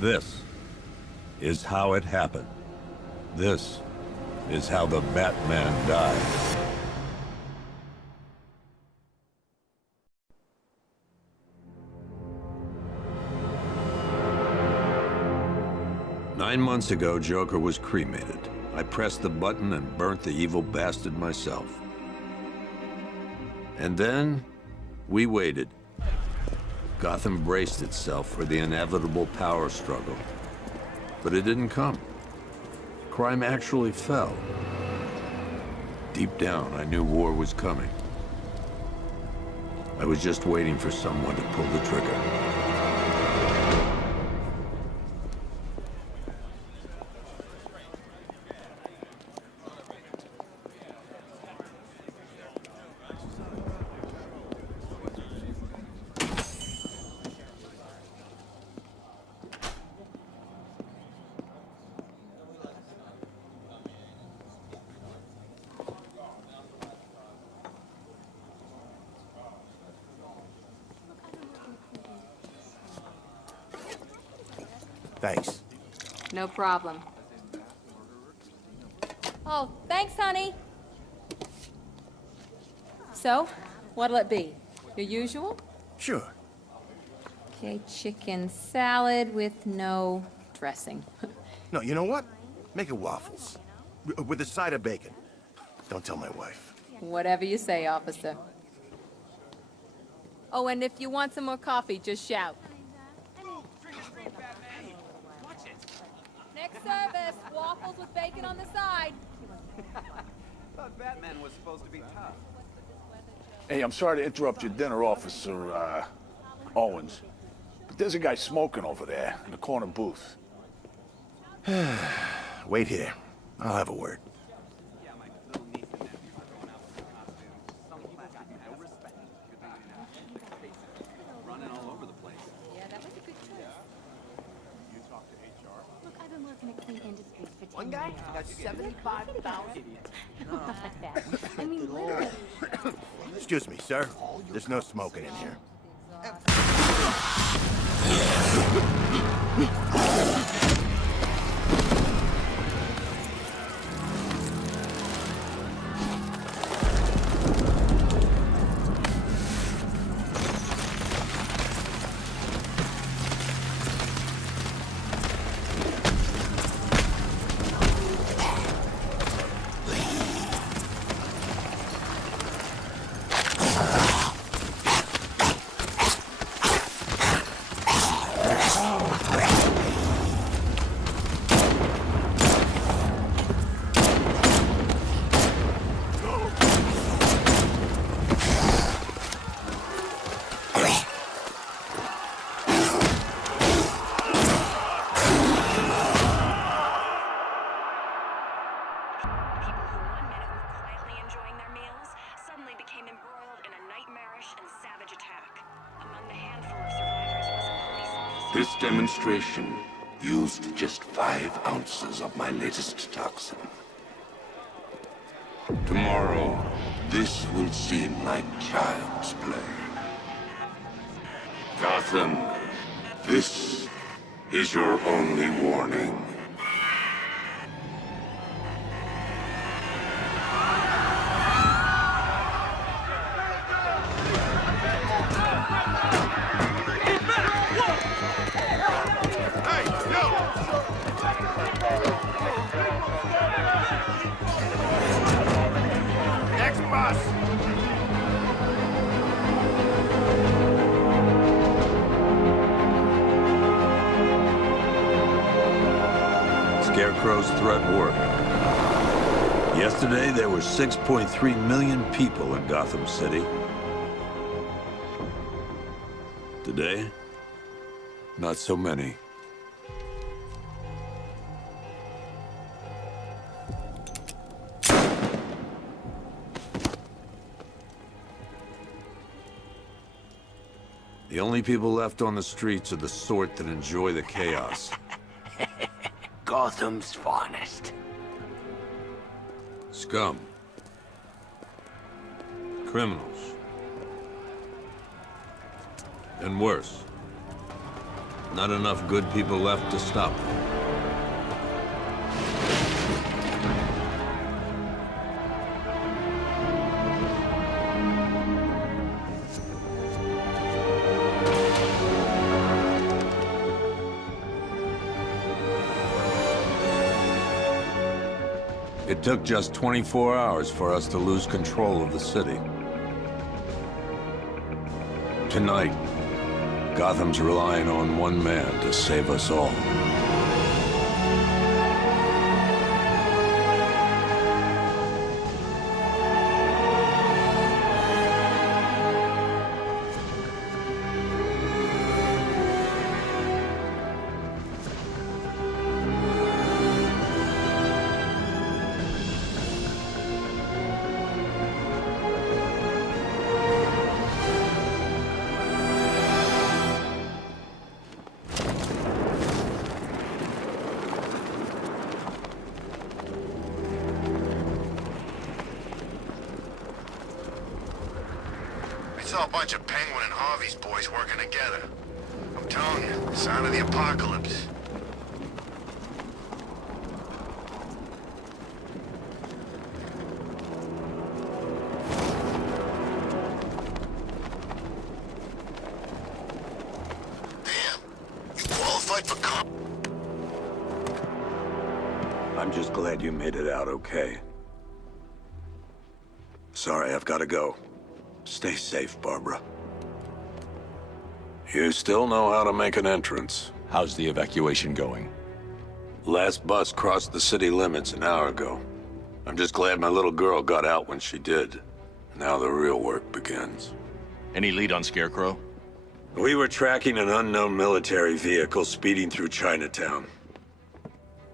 This is how it happened. This is how the Batman died. Nine months ago, Joker was cremated. I pressed the button and burnt the evil bastard myself. And then, we waited. Gotham braced itself for the inevitable power struggle. But it didn't come. Crime actually fell. Deep down, I knew war was coming. I was just waiting for someone to pull the trigger. Thanks. No problem. Oh, thanks, honey. So, what'll it be? Your usual? Sure. Okay, chicken salad with no dressing. No, you know what? Make it waffles. With a side of bacon. Don't tell my wife. Whatever you say, officer. Oh, and if you want some more coffee, just shout. Next service, waffles with bacon on the side. Thought Batman was supposed to be tough. Hey, I'm sorry to interrupt your dinner, Officer, Owens. But there's a guy smoking over there in the corner booth. Wait here. I'll have a word. Yeah, my little niece and nephew are going out with costumes. Some people got no respect. Running all over the place. Yeah, that was a good choice. You talk to HR? Look, I've been working at Clean Industries for 10 One guy years. got 75,000. Not like that. I mean, literally. Excuse me, sir. There's no smoking in here. This demonstration used just 5 ounces of my latest toxin. Tomorrow, this will seem like child's play. Gotham, this is your only warning. Next bus! Scarecrow's threat worked. Yesterday, there were 6.3 million people in Gotham City. Today, not so many. The only people left on the streets are the sort that enjoy the chaos. Gotham's finest. Scum. Criminals. And worse. Not enough good people left to stop them. It took just 24 hours for us to lose control of the city. Tonight, Gotham's relying on one man to save us all. I saw a bunch of Penguin and Harvey's boys working together. I'm telling you, sign of the apocalypse. Damn, you qualified for I'm just glad you made it out okay. Sorry, I've got to go. Stay safe, Barbara. You still know how to make an entrance. How's the evacuation going? Last bus crossed the city limits an hour ago. I'm just glad my little girl got out when she did. Now the real work begins. Any lead on Scarecrow? We were tracking an unknown military vehicle speeding through Chinatown.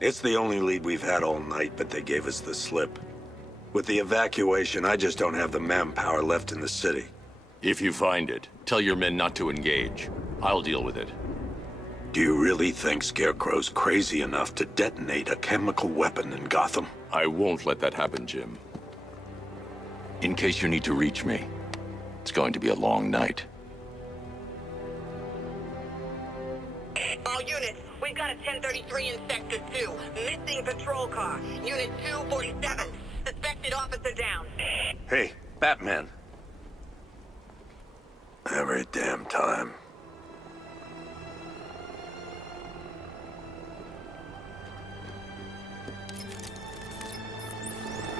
It's the only lead we've had all night, but they gave us the slip. With the evacuation, I just don't have the manpower left in the city. If you find it, tell your men not to engage. I'll deal with it. Do you really think Scarecrow's crazy enough to detonate a chemical weapon in Gotham? I won't let that happen, Jim. In case you need to reach me, it's going to be a long night. All units, we've got a 1033 in Sector 2. Missing patrol car. Unit 247. Suspected officer down. Hey, Batman. Every damn time.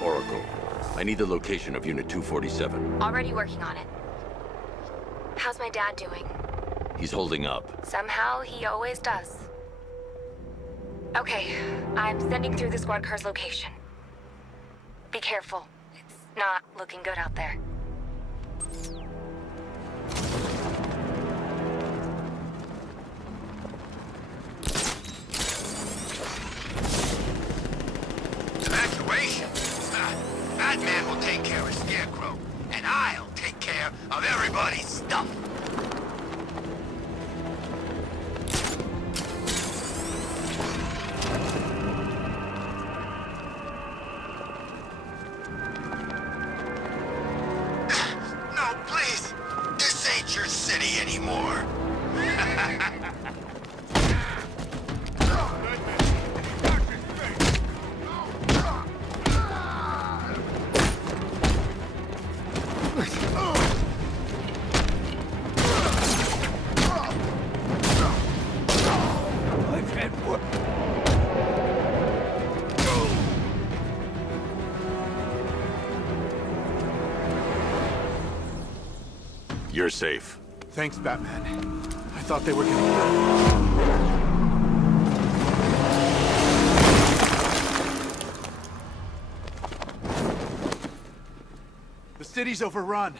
Oracle, I need the location of Unit 247. Already working on it. How's my dad doing? He's holding up. Somehow, he always does. Okay, I'm sending through the squad car's location. Be careful. It's not looking good out there. evacuation. Batman will take care of Scarecrow, and I'll take care of everybody's stuff. No, please. This ain't your city anymore. You're safe. Thanks, Batman. I thought they were gonna... The city's overrun.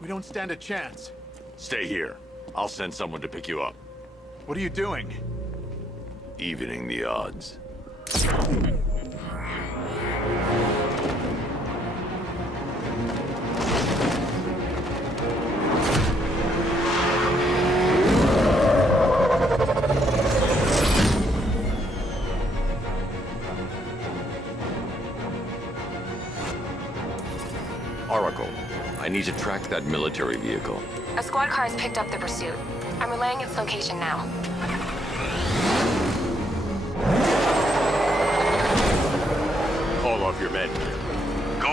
We don't stand a chance. Stay here. I'll send someone to pick you up. What are you doing? Evening the odds. Oracle, I need to track that military vehicle. A squad car has picked up the pursuit. I'm relaying its location now.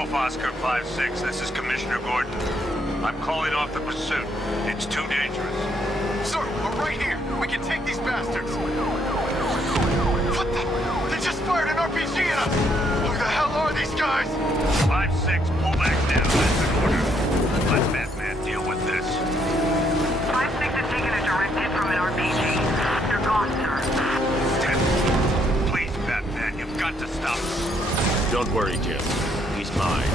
off, Oscar 5-6. This is Commissioner Gordon. I'm calling off the pursuit. It's too dangerous. Sir, we're right here. We can take these bastards. What the? They just fired an RPG at us! Who the hell are these guys? 5-6, pull back now. That's an order. Let Batman deal with this. 5-6 has taken a direct hit from an RPG. They're gone, sir. 10. Please, Batman, you've got to stop them. Don't worry, Jim. He's mine.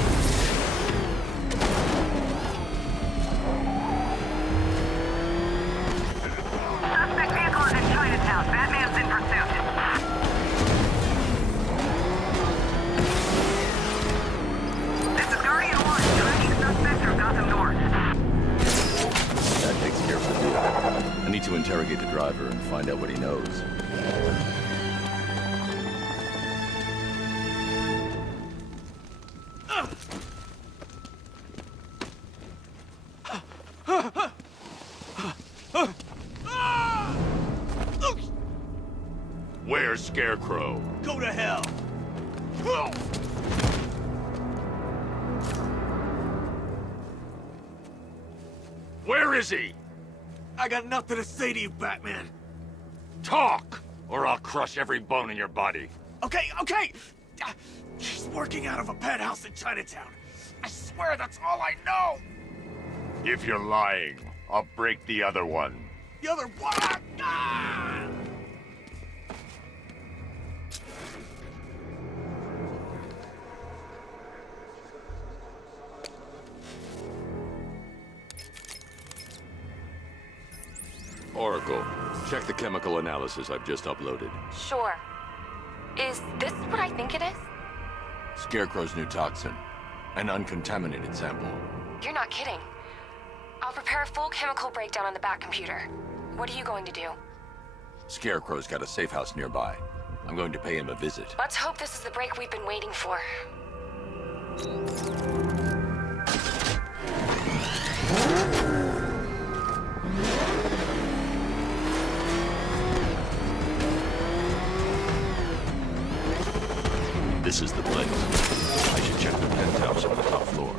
Suspect vehicle is in Chinatown. Batman's in pursuit. This is Guardian 1. Tracking suspect through Gotham North. That takes care of the deal. I need to interrogate the driver and find out what he knows. Where's Scarecrow? Go to hell! Where is he? I got nothing to say to you, Batman. Talk, or I'll crush every bone in your body. Okay. He's working out of a penthouse in Chinatown. I swear that's all I know. If you're lying, I'll break the other one. The other one. Ah! Oracle, check the chemical analysis I've just uploaded. Sure. Is this what I think it is? Scarecrow's new toxin. An uncontaminated sample. You're not kidding. I'll prepare a full chemical breakdown on the back computer. What are you going to do? Scarecrow's got a safe house nearby. I'm going to pay him a visit. Let's hope this is the break we've been waiting for. This is the place. I should check the penthouse on the top floor.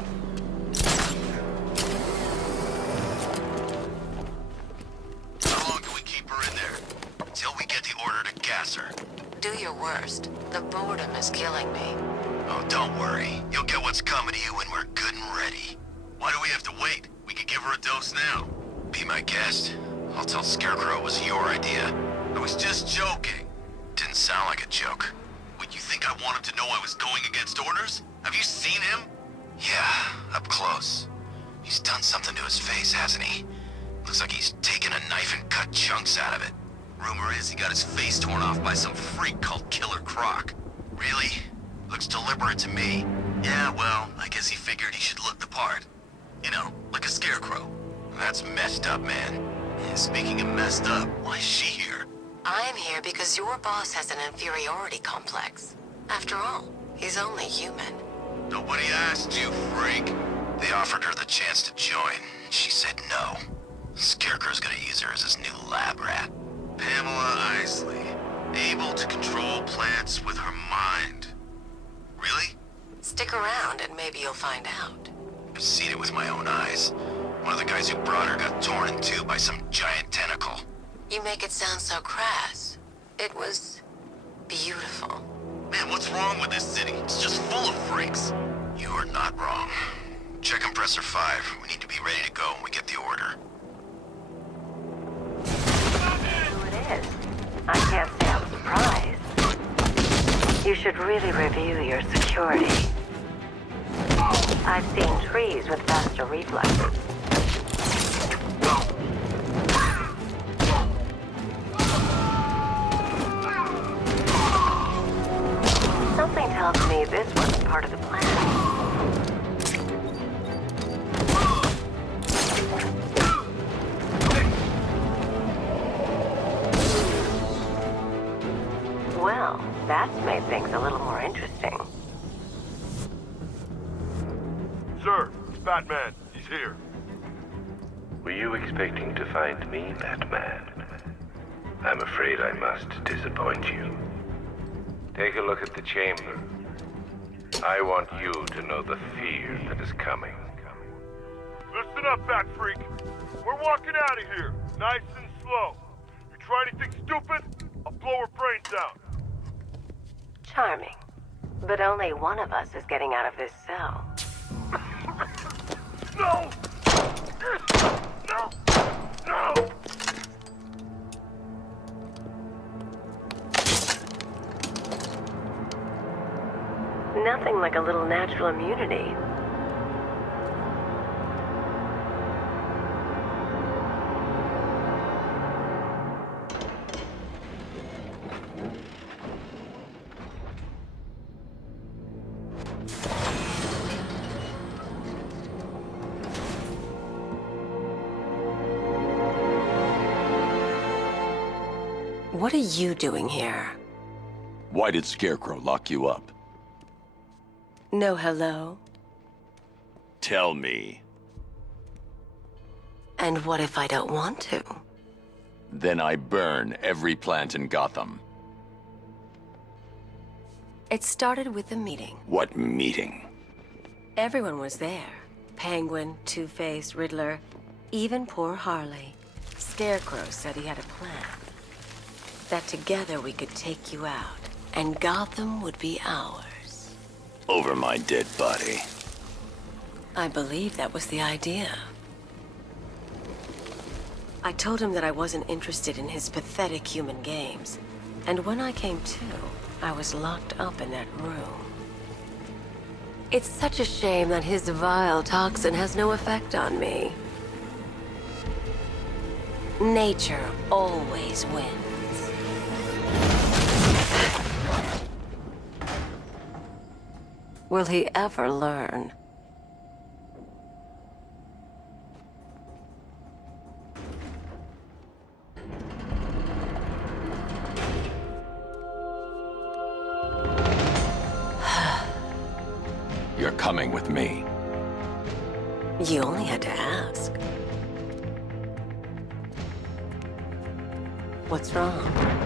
How long do we keep her in there? Till we get the order to gas her. Do your worst. The boredom is killing me. Oh, don't worry. You'll get what's coming to you when we're good and ready. Why do we have to wait? We could give her a dose now. Be my guest. I'll tell Scarecrow it was your idea. I was just joking. Didn't sound like a joke. What, you think I want him to know I was going against orders? Have you seen him? Yeah, up close. He's done something to his face, hasn't he? Looks like he's taken a knife and cut chunks out of it. Rumor is he got his face torn off by some freak called Killer Croc. Really? Looks deliberate to me. Yeah, well, I guess he figured he should look the part. You know, like a scarecrow. That's messed up, man. And speaking of messed up, why is she here? I'm here because your boss has an inferiority complex. After all, he's only human. Nobody asked you, freak. They offered her the chance to join. She said no. Scarecrow's gonna use her as his new lab rat. Pamela Isley, able to control plants with her mind. Really? Stick around and maybe you'll find out. I've seen it with my own eyes. One of the guys who brought her got torn in two by some giant tentacle. You make it sound so crass. It was beautiful. Man, what's wrong with this city? It's just full of freaks. You are not wrong. Check compressor 5. We need to be ready to go when we get the order. Who it is? I can't say I'm surprised. You should really review your security. I've seen trees with faster reflexes. Something tells me this wasn't part of the plan. Well, that's made things a little more interesting. Sir, it's Batman. He's here. Were you expecting to find me, Batman? I'm afraid I must disappoint you. Take a look at the chamber. I want you to know the fear that is coming. Listen up, Bat Freak. We're walking out of here, nice and slow. You try anything stupid, I'll blow her brains out. Charming. But only one of us is getting out of this cell. No! No! No! Nothing like a little natural immunity. What are you doing here? Why did Scarecrow lock you up? No hello? Tell me. And what if I don't want to? Then I burn every plant in Gotham. It started with a meeting. What meeting? Everyone was there. Penguin, Two-Face, Riddler, even poor Harley. Scarecrow said he had a plan. That together we could take you out, and Gotham would be ours. Over my dead body. I believe that was the idea. I told him that I wasn't interested in his pathetic human games. And when I came to, I was locked up in that room. It's such a shame that his vile toxin has no effect on me. Nature always wins. Will he ever learn? You're coming with me. You only had to ask. What's wrong?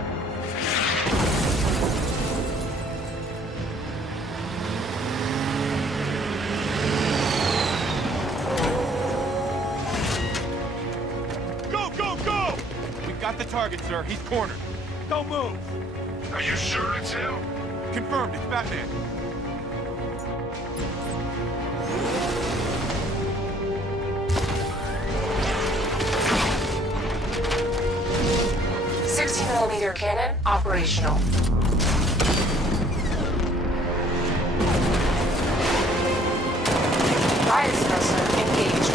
Got the target, sir. He's cornered. Don't move. Are you sure it's him? Confirmed. It's Batman. .60mm cannon operational. Fire suppressor engaged.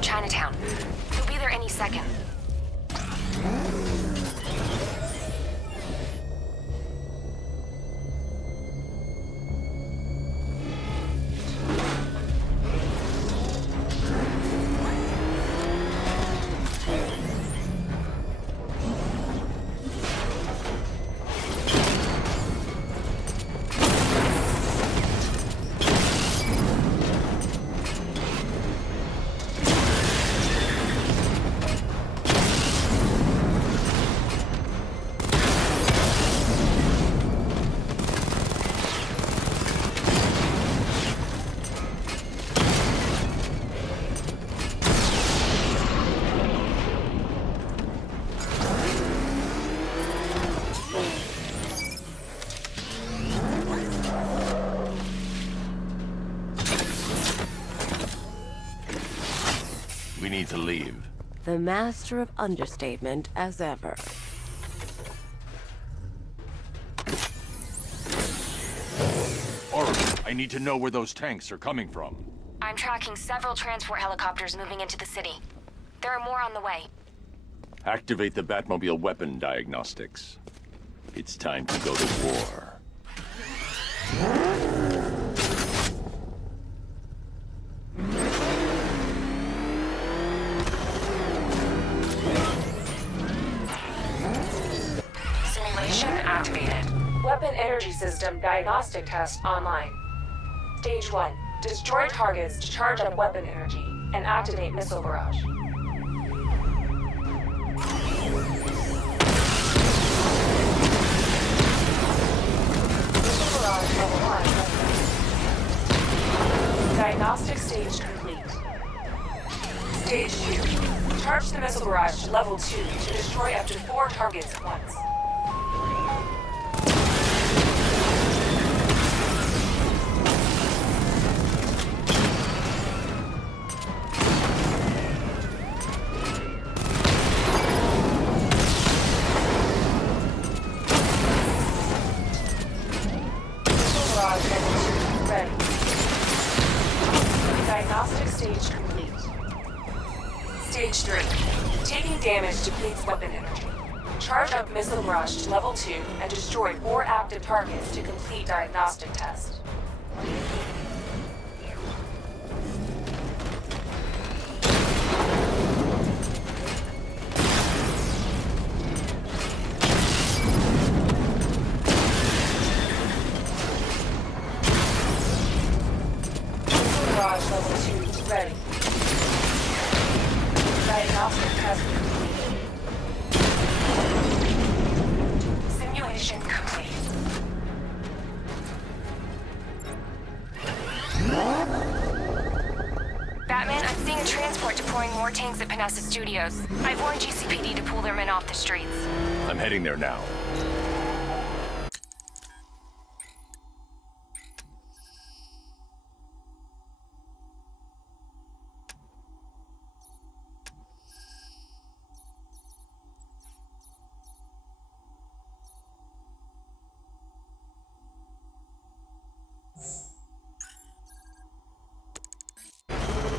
Chinatown. He'll be there any second. We need to leave. The master of understatement as ever. Alright, I need to know where those tanks are coming from. I'm tracking several transport helicopters moving into the city. There are more on the way. Activate the Batmobile weapon diagnostics. It's time to go to war. Simulation activated. Weapon energy system diagnostic test online. Stage 1. Destroy targets to charge up weapon energy and activate missile barrage. Missile barrage level 1. Diagnostic stage complete. Stage 2. Charge the missile barrage to level 2 to destroy up to 4 targets at once. Diagnostic stage complete. Stage 3. Taking damage depletes weapon energy. Charge up missile barrage to level 2 and destroy 4 active targets to complete diagnostic test. Barrage level 2 ready. Diagnostic test complete. Simulation complete. Batman, I'm seeing a transport deploying more tanks at Panessa Studios. I've warned GCPD to pull their men off the streets. I'm heading there now.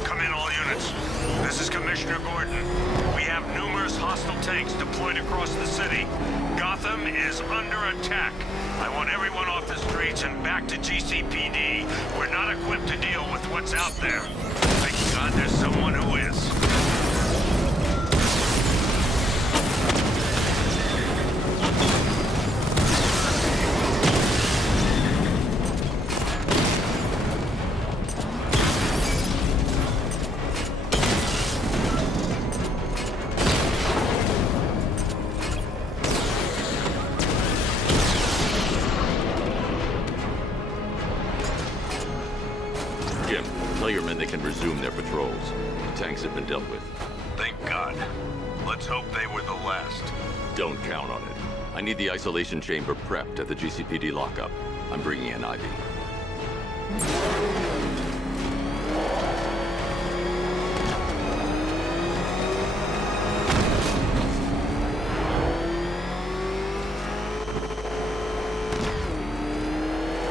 Come in, all units. This is Commissioner Gordon. We have numerous hostile tanks deployed across the city. Gotham is under attack. I want everyone off the streets and back to GCPD. We're not equipped to deal with what's out there. Thank God there's someone who is. Jim, tell your men they can resume their patrols. The tanks have been dealt with. Thank God. Let's hope they were the last. Don't count on it. I need the isolation chamber prepped at the GCPD lockup. I'm bringing in Ivy.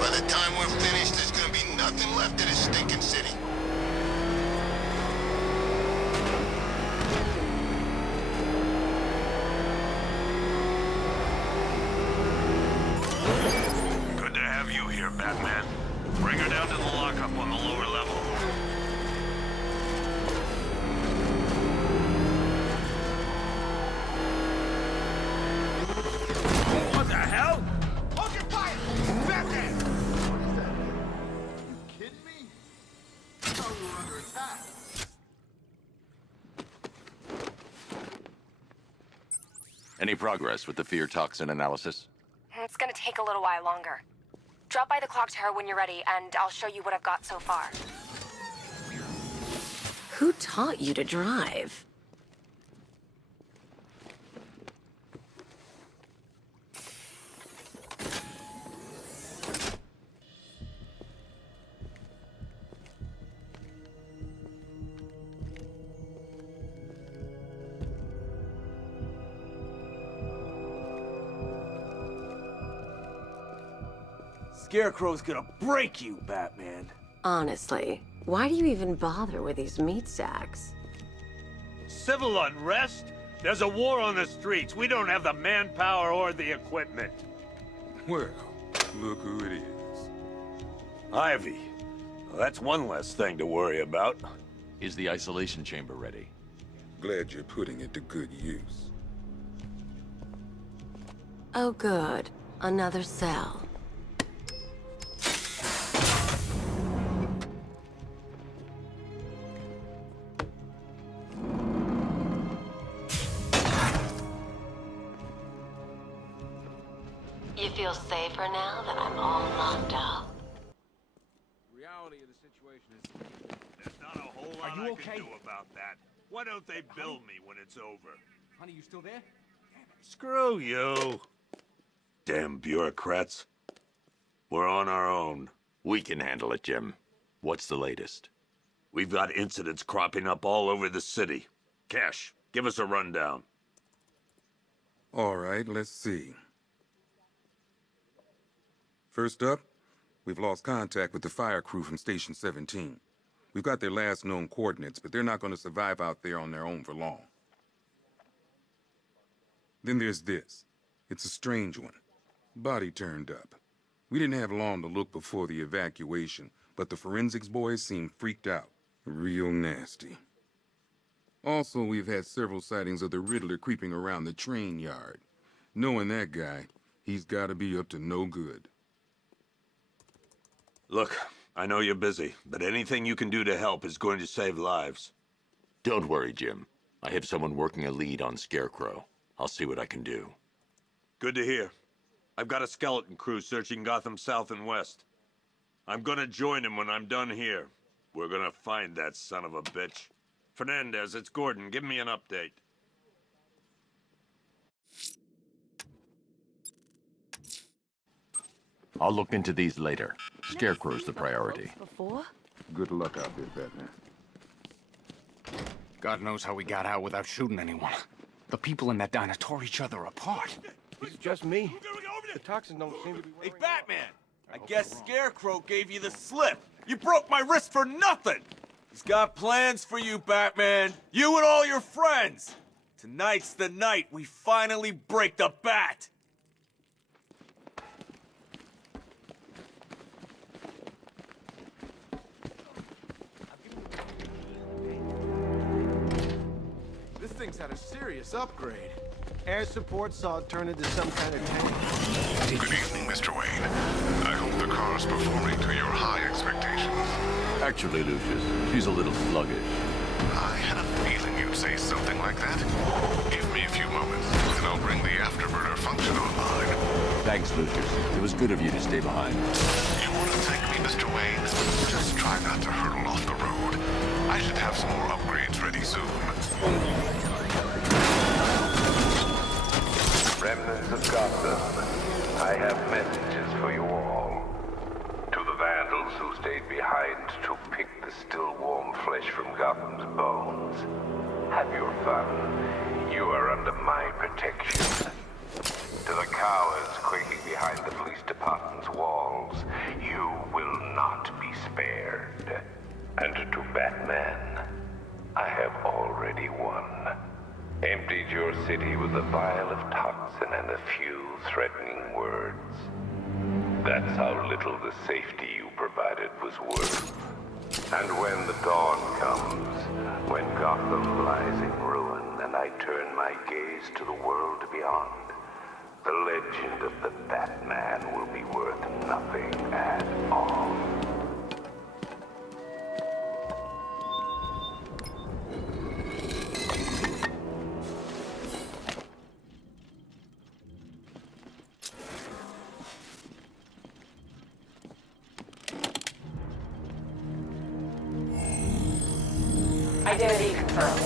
By the time we're finished, there's gonna be nothing left of this stinking city. Good to have you here, Batman. Bring her down to the lockup on the lower level. What the hell? Hold your fire! Batman! What is that? You kidding me? I thought we were under attack. Any progress with the fear toxin analysis? It's gonna take a little while longer. Drop by the clock tower when you're ready, and I'll show you what I've got so far. Who taught you to drive? Scarecrow's gonna break you, Batman. Honestly, why do you even bother with these meat sacks? Civil unrest? There's a war on the streets. We don't have the manpower or the equipment. Well, look who it is. Ivy. Well, that's one less thing to worry about. Is the isolation chamber ready? Glad you're putting it to good use. Oh good, another cell. You feel safer now that I'm all knocked out? Reality of the situation is there's not a whole lot I can do about that. Why don't they bill me when it's over? Honey, you still there? Screw you. Damn bureaucrats. We're on our own. We can handle it, Jim. What's the latest? We've got incidents cropping up all over the city. Cash, give us a rundown. All right, let's see. First up, we've lost contact with the fire crew from Station 17. We've got their last known coordinates, but they're not going to survive out there on their own for long. Then there's this. It's a strange one. Body turned up. We didn't have long to look before the evacuation, but the forensics boys seemed freaked out. Real nasty. Also, we've had several sightings of the Riddler creeping around the train yard. Knowing that guy, he's got to be up to no good. Look, I know you're busy, but anything you can do to help is going to save lives. Don't worry, Jim. I have someone working a lead on Scarecrow. I'll see what I can do. Good to hear. I've got a skeleton crew searching Gotham South and West. I'm gonna join him when I'm done here. We're gonna find that son of a bitch. Fernandez, it's Gordon. Give me an update. I'll look into these later. Scarecrow's the priority. Before? Good luck out there, Batman. God knows how we got out without shooting anyone. The people in that diner tore each other apart. It's just me. The toxins don't seem to be wearing Hey, Batman! I guess Scarecrow gave you the slip. You broke my wrist for nothing! He's got plans for you, Batman. You and all your friends. Tonight's the night we finally break the bat. This thing's had a serious upgrade. Air support saw it turn into some kind of tank. Good evening, Mr. Wayne. I hope the car's performing to your high expectations. Actually, Lucius, she's a little sluggish. I had a feeling you'd say something like that. Give me a few moments, and I'll bring the afterburner function online. Thanks, Lucius. It was good of you to stay behind. You want to thank me, Mr. Wayne? Just try not to hurtle off the road. I should have some more upgrades ready soon. Remnants of Gotham, I have messages for you all. To the vandals who stayed behind to pick the still warm flesh from Gotham's bones, have your fun. You are under my protection. To the cowards quaking behind the police department's walls, you will not be spared. And to Batman, I have already won. Emptied your city with a vial of toxin and a few threatening words. That's how little the safety you provided was worth. And when the dawn comes, when Gotham lies in ruin and I turn my gaze to the world beyond, the legend of the Batman will be worth nothing at all. Identity confirmed.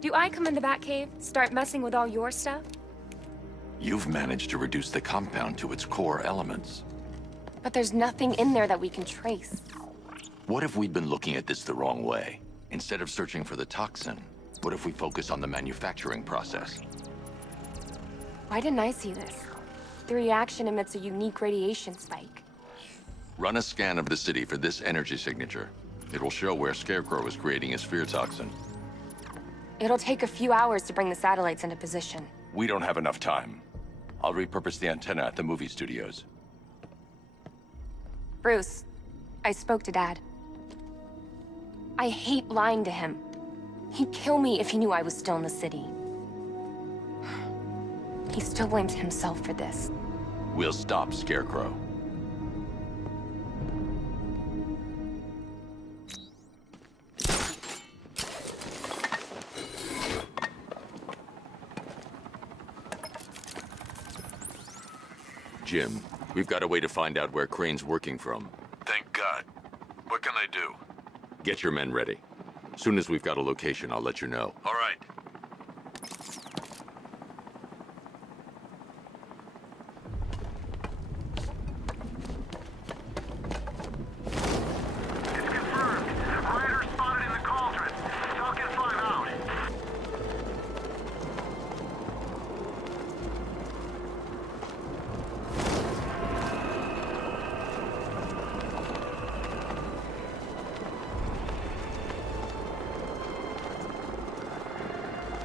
Do I come in the Batcave, start messing with all your stuff? You've managed to reduce the compound to its core elements. But there's nothing in there that we can trace. What if we'd been looking at this the wrong way? Instead of searching for the toxin, what if we focus on the manufacturing process? Why didn't I see this? The reaction emits a unique radiation spike. Run a scan of the city for this energy signature. It will show where Scarecrow is creating his fear toxin. It'll take a few hours to bring the satellites into position. We don't have enough time. I'll repurpose the antenna at the movie studios. Bruce, I spoke to Dad. I hate lying to him. He'd kill me if he knew I was still in the city. He still blames himself for this. We'll stop Scarecrow. Jim, we've got a way to find out where Crane's working from. Thank God. What can I do? Get your men ready. Soon as we've got a location, I'll let you know. All right.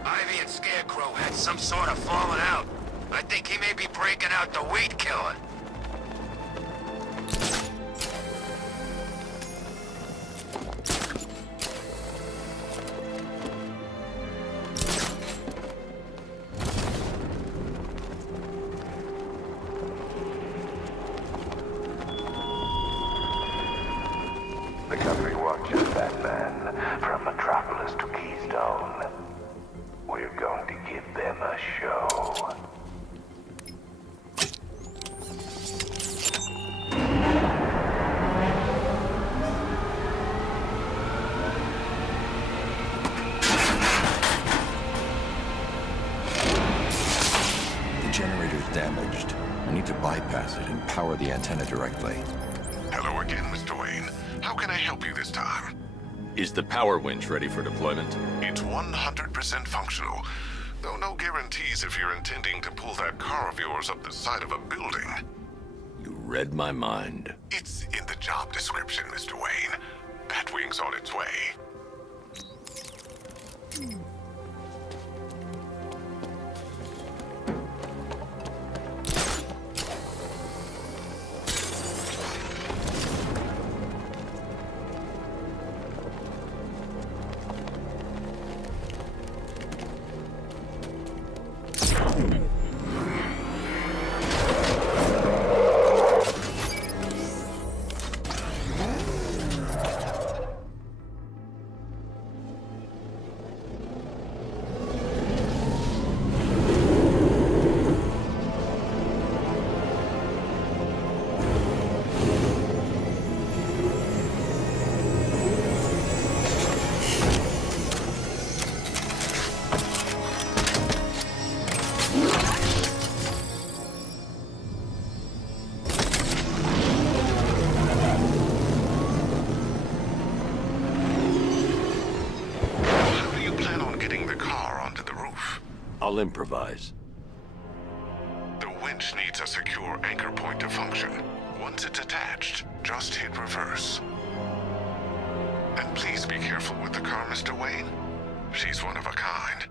Ivy and Scarecrow had some sort of falling out. I think he may be breaking out the weed killer. The country watches, Batman, from Metropolis to Keystone. We're going to give them a show. The generator's damaged. I need to bypass it and power the antenna directly. Hello again, Mr. Wayne. How can I help you this time? Is the power winch ready for deployment? It's 100% functional, though no guarantees if you're intending to pull that car of yours up the side of a building. You read my mind. It's in the job description, Mr. Wayne. Batwing's on its way. I'll improvise. The winch needs a secure anchor point to function. Once it's attached, just hit reverse. And please be careful with the car, Mr. Wayne. She's one of a kind.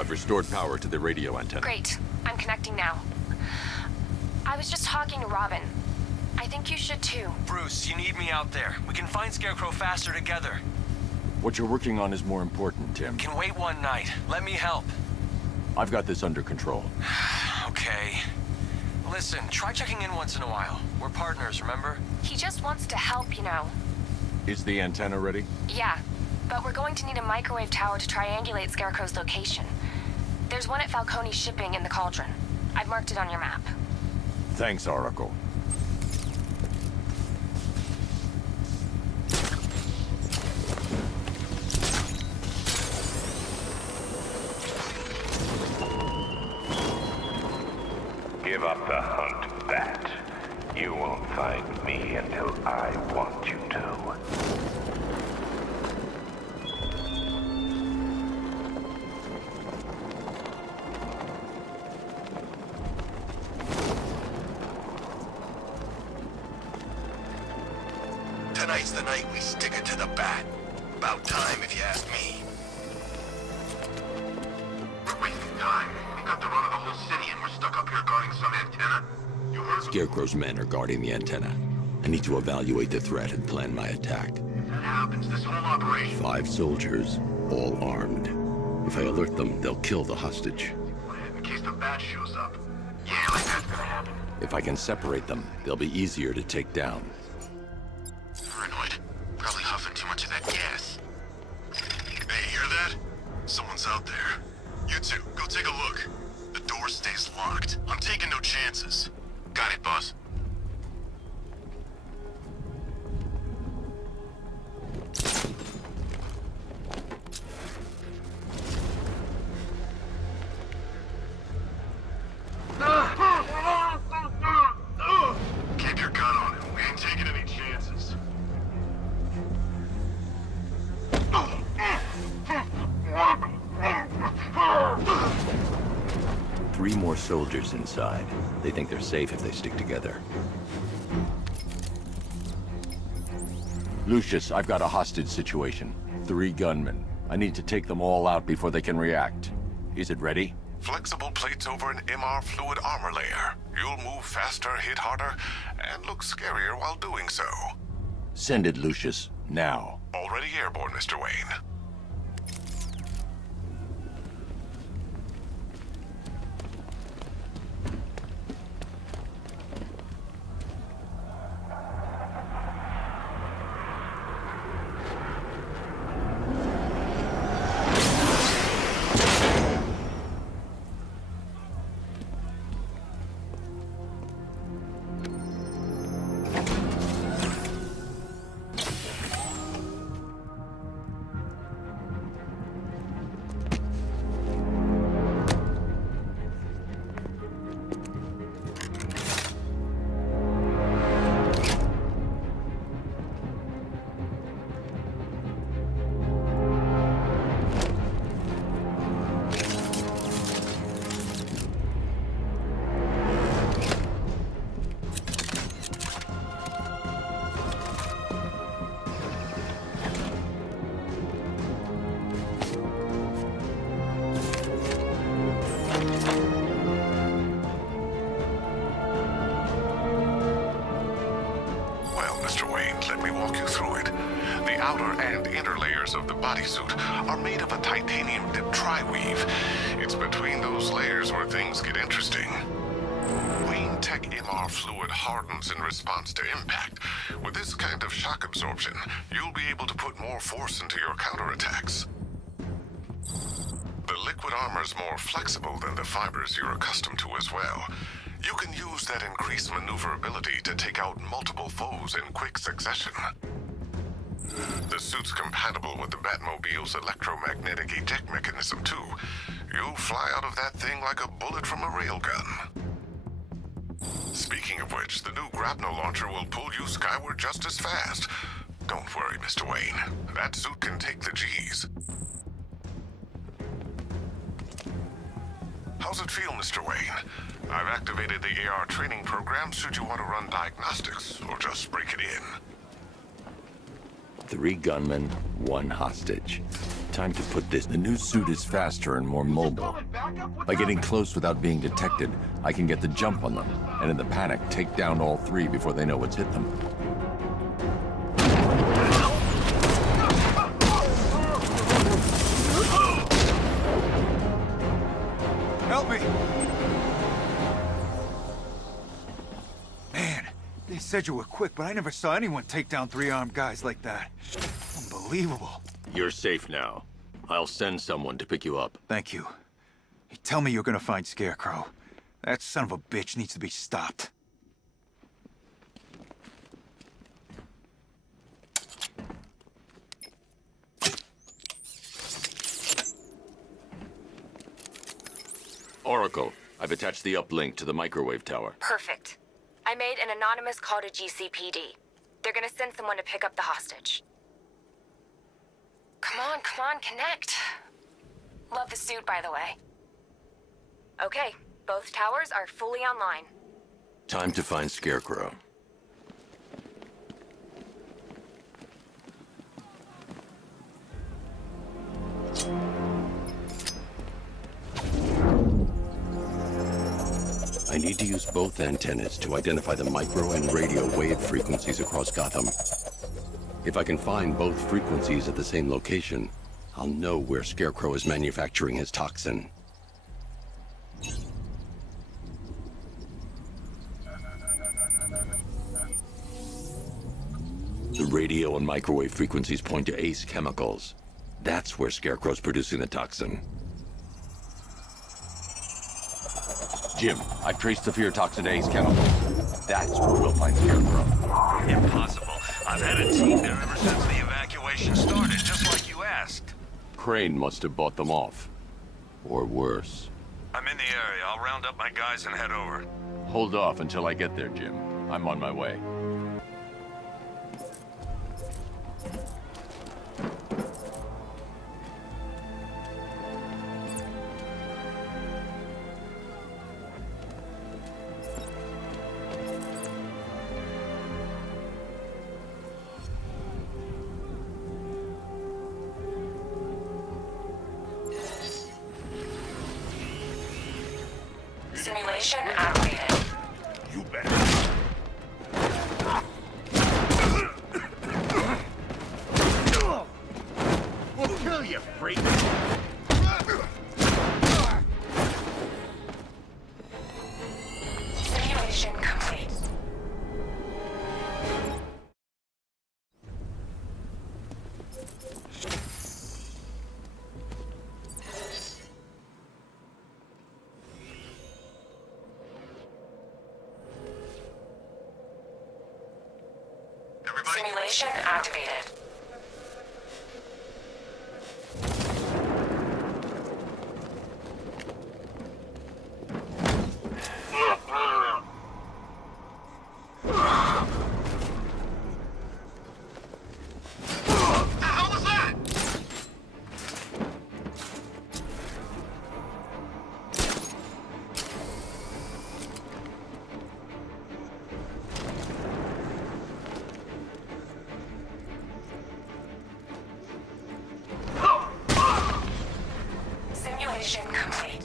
I've restored power to the radio antenna. Great. I'm connecting now. I was just talking to Robin. I think you should too. Bruce, you need me out there. We can find Scarecrow faster together. What you're working on is more important, Tim. Can wait one night. Let me help. I've got this under control. Okay. Listen, try checking in once in a while. We're partners, remember? He just wants to help, you know. Is the antenna ready? Yeah, but we're going to need a microwave tower to triangulate Scarecrow's location. There's one at Falcone's shipping in the Cauldron. I've marked it on your map. Thanks, Oracle. Give up the hunt, Bat. You won't find me until I want you to. Tonight's the night we stick it to the Bat. About time, if you ask me. We're wasting time. We got the run of the whole city and we're stuck up here guarding some antenna. You heard? Scarecrow's men are guarding the antenna. I need to evaluate the threat and plan my attack. If that happens, this whole operation... 5 soldiers, all armed. If I alert them, they'll kill the hostage. In case the Bat shows up. Yeah, like that's gonna happen. If I can separate them, they'll be easier to take down. Paranoid. Probably huffing too much of that gas. Hey, hear that? Someone's out there. You two, go take a look. The door stays locked. I'm taking no chances. Got it, boss. Keep your gun on him. We ain't taking any chances. 3 more soldiers inside. They think they're safe if they stick together. Lucius, I've got a hostage situation. 3 gunmen. I need to take them all out before they can react. Is it ready? Flexible plates over an MR fluid armor layer. You'll move faster, hit harder, and look scarier while doing so. Send it, Lucius. Now. Already airborne, Mr. Wayne. Of the bodysuit are made of a titanium dip tri-weave. It's between those layers where things get interesting. Wayne Tech MR fluid hardens in response to impact. With this kind of shock absorption, you'll be able to put more force into your counterattacks. The liquid armor's more flexible than the fibers you're accustomed to as well. You can use that increased maneuverability to take out multiple foes in quick succession. The suit's compatible with the Batmobile's electromagnetic eject mechanism, too. You'll fly out of that thing like a bullet from a railgun. Speaking of which, the new grapnel launcher will pull you skyward just as fast. Don't worry, Mr. Wayne. That suit can take the G's. How's it feel, Mr. Wayne? I've activated the AR training program should you want to run diagnostics, or just break it in. 3 gunmen, 1 hostage. Time to put this. The new suit is faster and more mobile. By getting close without being detected, I can get the jump on them, and in the panic, take down all 3 before they know what's hit them. Help me! Man, they said you were quick, but I never saw anyone take down 3 armed guys like that. Unbelievable. You're safe now. I'll send someone to pick you up. Thank you. Hey, tell me you're gonna find Scarecrow. That son of a bitch needs to be stopped. Oracle, I've attached the uplink to the microwave tower. Perfect. I made an anonymous call to GCPD. They're gonna send someone to pick up the hostage. Come on, connect. Love the suit, by the way. Okay, both towers are fully online. Time to find Scarecrow. I need to use both antennas to identify the micro and radio wave frequencies across Gotham. If I can find both frequencies at the same location, I'll know where Scarecrow is manufacturing his toxin. The radio and microwave frequencies point to Ace Chemicals. That's where Scarecrow's producing the toxin. Jim, I've traced the fear toxin to Ace Chemicals. That's where we'll find Scarecrow. Impossible. I've had a team there ever since the evacuation started, just like you asked. Crane must have bought them off. Or worse. I'm in the area. I'll round up my guys and head over. Hold off until I get there, Jim. I'm on my way. Simulation activated. You better. We'll kill you, freak! Simulation complete. Simulation activated. Simulation complete.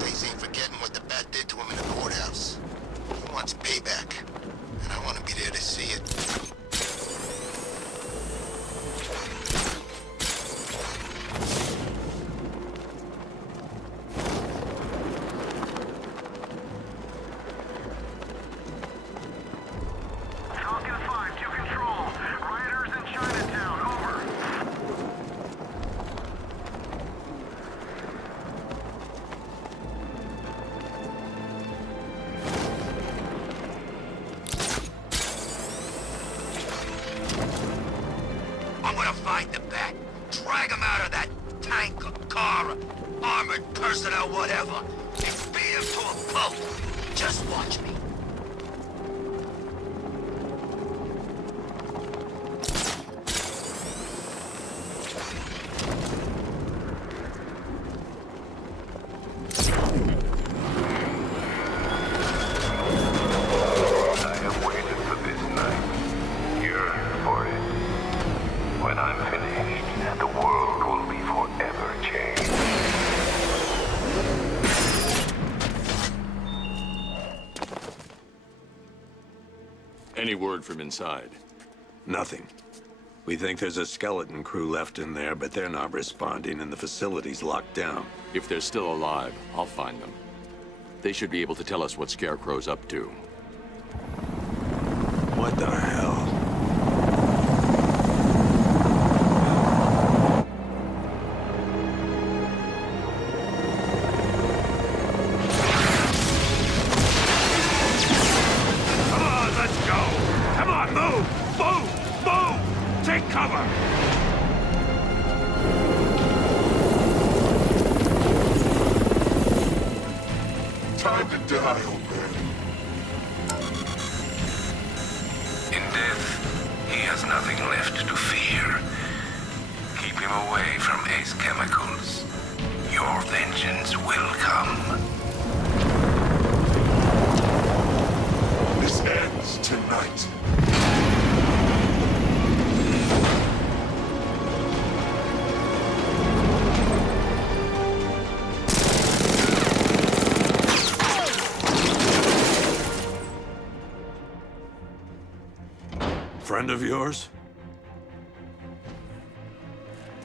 Face ain't forgetting what the bat did to him in the courthouse. He wants payback, and I want to be there to see it. Falcon 5 to control. Riders in Chinatown, over. fight the bat. Drag him out of that tank or car or armored personnel, whatever. And speed him to a pulp. Just watch me. Any word from inside? Nothing. We think there's a skeleton crew left in there, but they're not responding and the facility's locked down. If they're still alive, I'll find them. They should be able to tell us what Scarecrow's up to. What the hell? Time to die, old man. In death, he has nothing left to fear. Keep him away from Ace Chemicals. Your vengeance will come. This ends tonight. Friend of yours?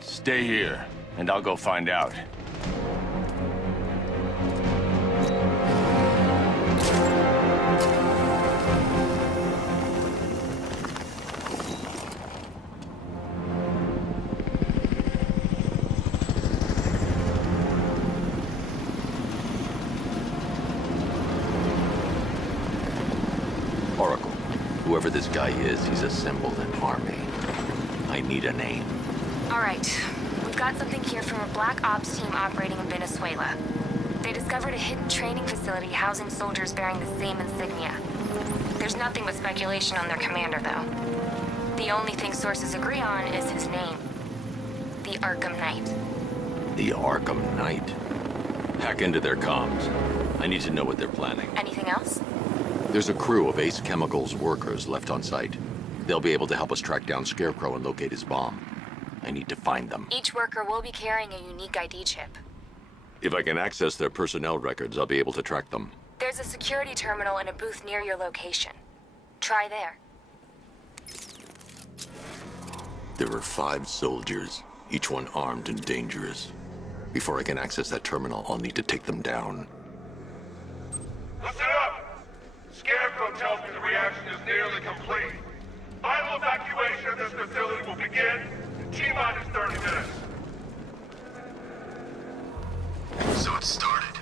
Stay here, and I'll go find out. Oracle. Whoever this guy is, he's assembled an army. I need a name. All right. We've got something here from a Black Ops team operating in Venezuela. They discovered a hidden training facility housing soldiers bearing the same insignia. There's nothing but speculation on their commander, though. The only thing sources agree on is his name. The Arkham Knight. The Arkham Knight. Hack into their comms. I need to know what they're planning. Anything else? There's a crew of Ace Chemicals workers left on site. They'll be able to help us track down Scarecrow and locate his bomb. I need to find them. Each worker will be carrying a unique ID chip. If I can access their personnel records, I'll be able to track them. There's a security terminal in a booth near your location. Try there. There are 5 soldiers, each one armed and dangerous. Before I can access that terminal, I'll need to take them down. Listen up! Scarecrow tells me the reaction is nearly complete. Final evacuation of this facility will begin in T-minus 30 minutes. So it started.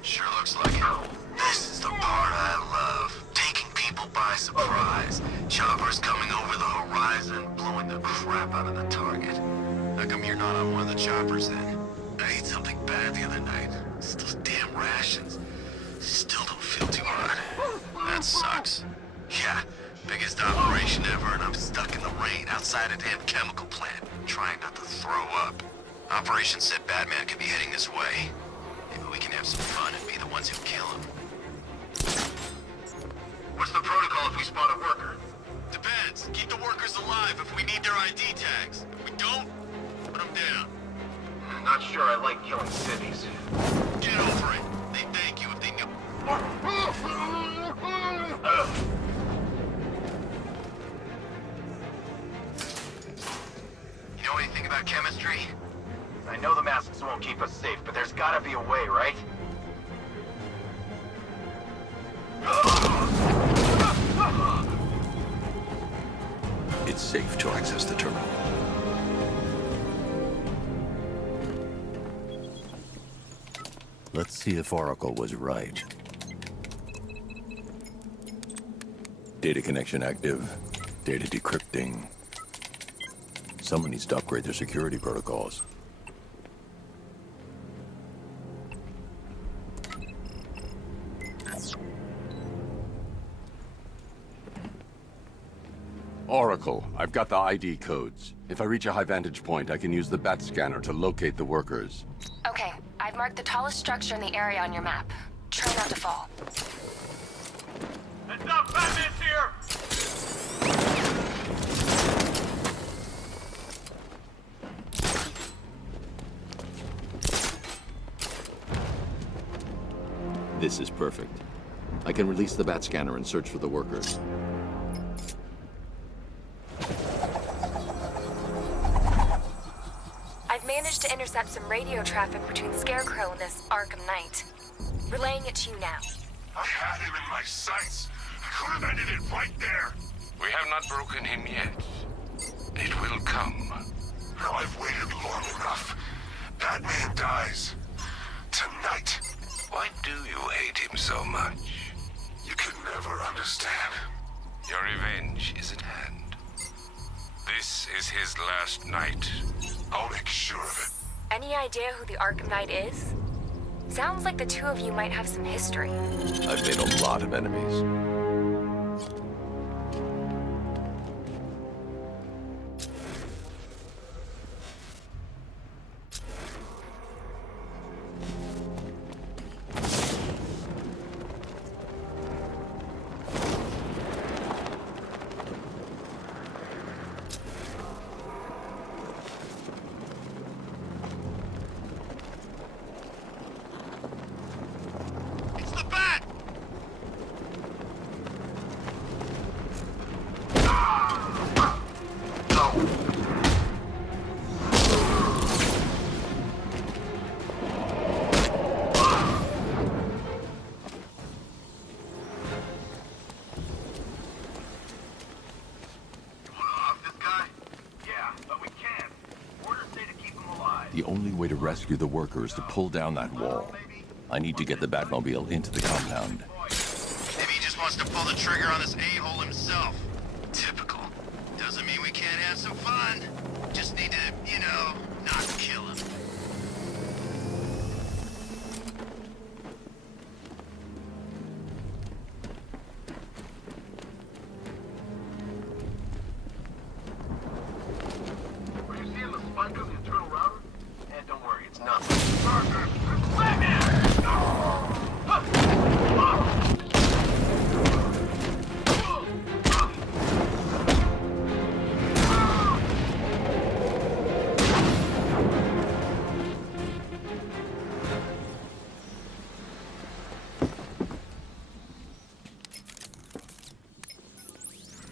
Sure looks like it. This is the part I love. Taking people by surprise. Choppers coming over the horizon, blowing the crap out of the target. How come you're not on one of the choppers then? I ate something bad the other night. It's those damn rations. Still don't feel too hot. That sucks. Yeah, biggest operation ever, and I'm stuck in the rain outside a damn chemical plant, trying not to throw up. Operation said Batman could be heading this way. Maybe we can have some fun and be the ones who kill him. What's the protocol if we spot a worker? Depends. Keep the workers alive if we need their ID tags. If we don't, put them down. I'm not sure I like killing cities. Get over it. They thank you if they knew. You know anything about chemistry? I know the masks won't keep us safe, but there's gotta be a way, right? It's safe to access the terminal. Let's see if Oracle was right. Data connection active. Data decrypting. Someone needs to upgrade their security protocols. Oracle, I've got the ID codes. If I reach a high vantage point, I can use the bat scanner to locate the workers. Okay, I've marked the tallest structure in the area on your map. Try not to fall. Heads up, Batman's here! This is perfect. I can release the bat scanner and search for the workers. I've managed to intercept some radio traffic between Scarecrow and this Arkham Knight. Relaying it to you now. I had him in my sights. I could have ended it right there. We have not broken him yet. It will come. Now I've waited long enough. Batman dies. Tonight. Why do you hate him so much? You can never understand. Your revenge is at hand. This is his last night. I'll make sure of it. Any idea who the Arkham Knight is? Sounds like the two of you might have some history. I've made a lot of enemies. The only way to rescue the workers is to pull down that wall. I need to get the Batmobile into the compound. Maybe he just wants to pull the trigger on this a-hole himself. Typical. Doesn't mean we can't have some fun. Just need to, you know, not kill him. Were you seeing the spike on the internal router? And don't worry, it's nothing.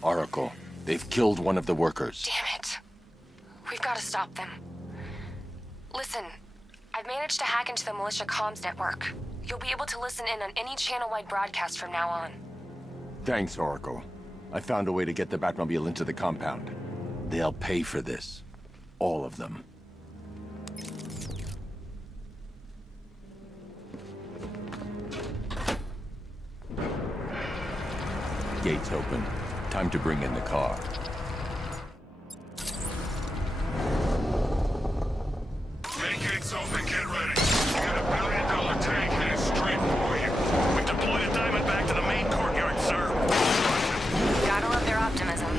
Oracle, they've killed one of the workers. Damn it. We've got to stop them. Listen, I've managed to hack into the militia comms network. You'll be able to listen in on any channel-wide broadcast from now on. Thanks, Oracle. I found a way to get the Batmobile into the compound. They'll pay for this. All of them. Gates open. Time to bring in the car. Main gates open, get ready. We got $1 billion tank headed straight for you. We deployed a diamond back to the main courtyard, sir. Gotta love their optimism.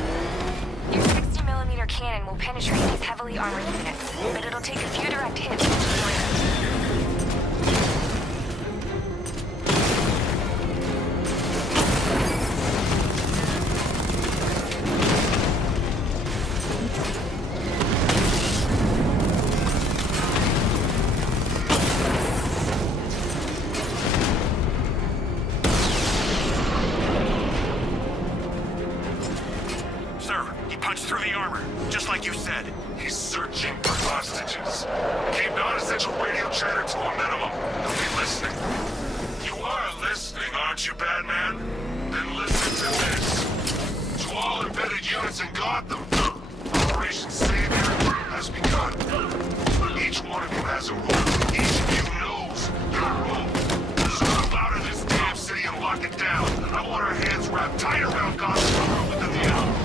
Your 60mm cannon will penetrate these heavily armored units, but it'll take a few direct hits to destroy them. Sir, he punched through the armor, just like you said. He's searching for hostages. Keep non-essential radio chatter to a minimum. He'll be listening. You are listening, aren't you, Batman? Then listen to this. To all embedded units in Gotham, Operation Savior has begun. Each one of you has a role. Each of you knows your role. So move out of this damn city and lock it down. I want our hands wrapped tight around Gotham within the hour.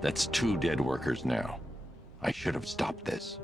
That's 2 dead workers now. I should have stopped this.